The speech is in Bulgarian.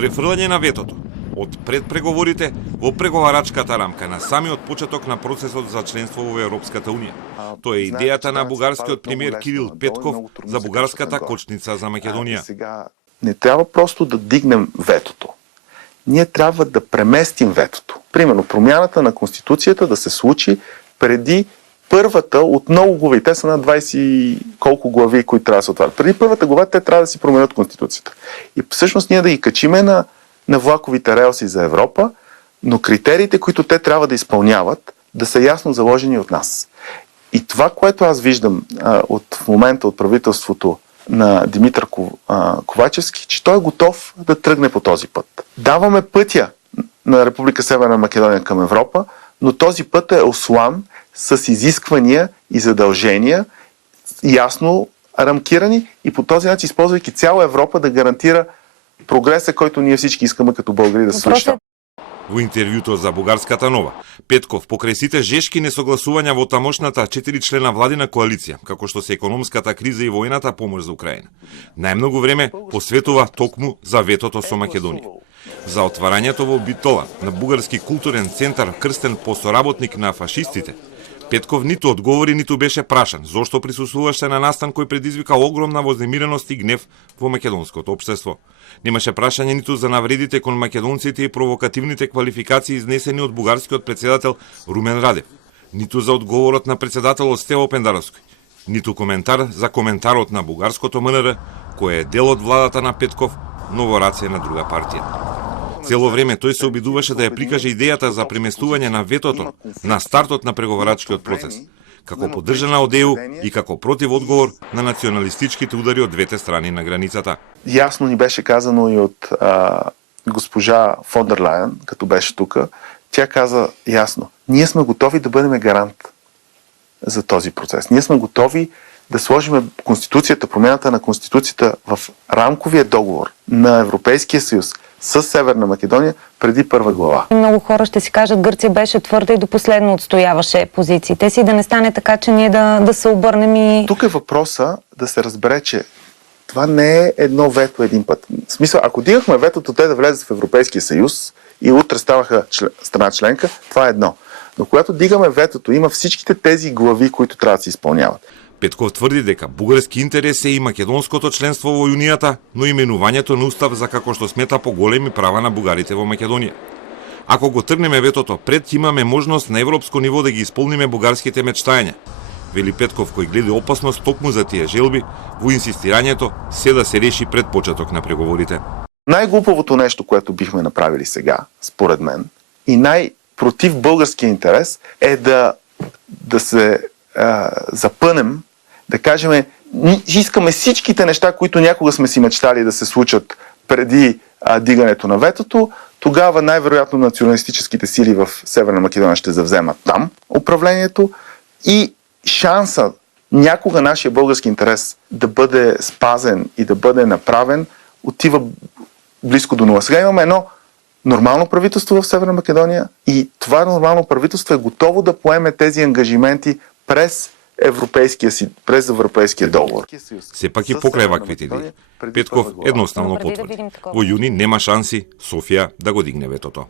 Префрлање на ветото од предпреговорите во преговарачката рамка на самиот почеток на процесот за членство во Европската унија. Тоа е идејата на бугарскиот премиер Кирил Петков за бугарската кочница за Македонија. Не трябва просто да дигнем ветото. Ние трябва да преместим ветото. Примерно, промяната на Конституцията да се случи преди първата от много глави. Те са на 20 и колко глави, които трябва да се отварят. Преди първата глава те трябва да си променят Конституцията. И всъщност ние да ги качиме на влаковите релси за Европа, но критериите, които те трябва да изпълняват, да са ясно заложени от нас. И това, което аз виждам в момента от правителството на Димитър Ковачевски, че той е готов да тръгне по този път. Даваме пътя на Република Северна Македония към Европа, но този път е ослан с изисквания и задължения, ясно рамкирани и по този начин, използвайки цяла Европа да гарантира прогреса, който ние всички искаме като българи да свършим. Во интервјуто за Бугарската нова, Петков покрај сите жешки несогласувања во тамошната 4-члена владина коалиција, како што се економската криза и војната помош за Украина, најмногу време посветува токму за ветото со Македонија. За отварањето во Битола на бугарски културен центар крстен по соработник на фашистите, Петков ниту одговори, ниту беше прашан зошто присуствуваше на настан кој предизвика огромна вознемиреност и гнев во македонското општество. Немаше прашање ниту за навредите кон македонците и провокативните квалификации изнесени од бугарскиот председател Румен Радев, ниту за одговорот на председателот Стево Пендаровски, ниту коментар за коментарот на бугарското МНР, кој е дел од владата на Петков, но во раце на друга партија. Цело време тој се обидуваше да ја прикаже идејата за преместување на ветото на стартот на преговарачкиот процес, како поддржана од ЕУ и како против одговор на националистичките удари од двете страни на границата. Ясно ни беше казано и от госпожа фон дер Лайен, като беше тук. Тя каза ясно, ние сме готови да бъдем гарант за този процес. Ние сме готови да сложим Конституцията, промяната на Конституцията в рамковия договор на Европейския съюз с Северна Македония преди първа глава. Много хора ще си кажат, Гърция беше твърда и до последно отстояваше позициите си, да не стане така, че ние да се обърнем и... Тук е въпроса да се разбере, че това не е едно вето един път. В смисъл, ако дигахме ветото те да влезат в Европейския съюз и утре ставаха страна членка, това е едно. Но когато дигаме ветото, има всичките тези глави, които трябва да се изпълняват. Петков тврди дека бугарски интерес е и македонското членство во Унијата, но именувањето на устав за како што смета поголеми права на бугарите во Македонија. Ако го тргнеме ветото пред, имаме можност на европско ниво да ги исполниме бугарските мечтања. Вели Петков, кој гледа опасност токму за тие желби, во инсистирањето се да се реши пред почеток на преговорите. Най-глупавото нещо, което бихме направили сега, според мен, и най-против българския интерес е да се запънем, да кажем, искаме всичките неща, които някога сме си мечтали да се случат преди дигането на ветото, тогава най-вероятно националистическите сили в Северна Македония ще завземат там управлението и шанса някога нашия български интерес да бъде спазен и да бъде направен отива близко до нула. Сега имаме едно нормално правителство в Северна Македония и това нормално правителство е готово да поеме тези ангажименти през Европейския договор. Сепак и покрај ваквите идеи, Петков едноставно потврди. Во јуни нема шанси Софија да го дигне ветото.